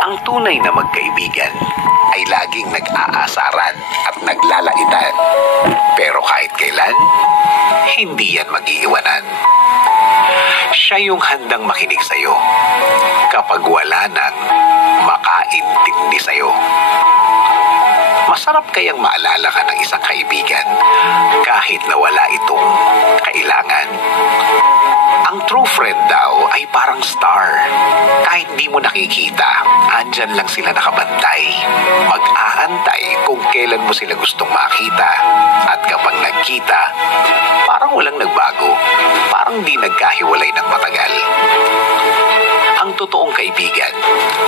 Ang tunay na magkaibigan ay laging nag-aasaran at naglalaitan. Pero kahit kailan, hindi yan mag-iiwanan. Siya yung handang makinig sa'yo kapag wala nang makaintindi sa'yo. Masarap kayang maalala ka ng isang kaibigan kahit na wala itong kailangan. Ang true friend daw ay parang star. Kahit di mo nakikita, andyan lang sila nakabantay. Mag-aantay kung kailan mo sila gustong makita. At kapag nagkita, parang walang nagbago. Parang di nagkahiwalay ng matagal. Ang totoong kaibigan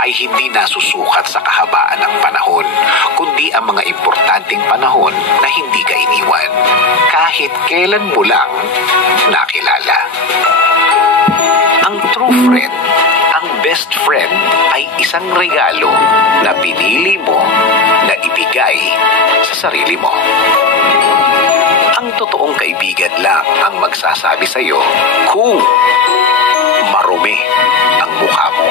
ay hindi nasusukat sa kahabaan ng panahon, kundi ang mga importanteng panahon na hindi ka iniwan, kahit kailan mo lang nakilala. Ang true friend, ang best friend, ay isang regalo na pinili mo na ibigay sa sarili mo. Ang totoong kaibigan lang ang magsasabi sa iyo kung marumi ang mukha mo.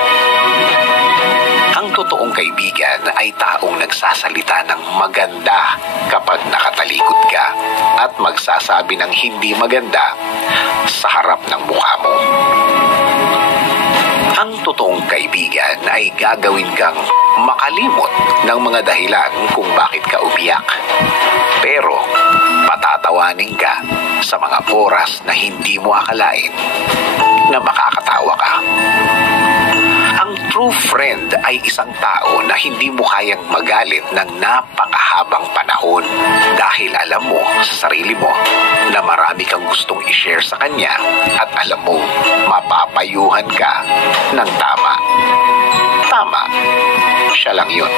Ang totoong kaibigan ay taong nagsasalita ng maganda kapag nakatalikod ka at magsasabi ng hindi maganda sa harap ng mukha mo. Ang totoong kaibigan ay gagawin kang makalimot ng mga dahilan kung bakit ka umiyak. Pero patatawanin ka sa mga oras na hindi mo akalain na makakatawa ka. Ang true friend ay isang tao na hindi mo kayang magalit ng napakahabang panahon dahil alam mo sa sarili mo na marami kang gustong i-share sa kanya at alam mo mapapayuhan ka ng tama. Tama, siya lang yun.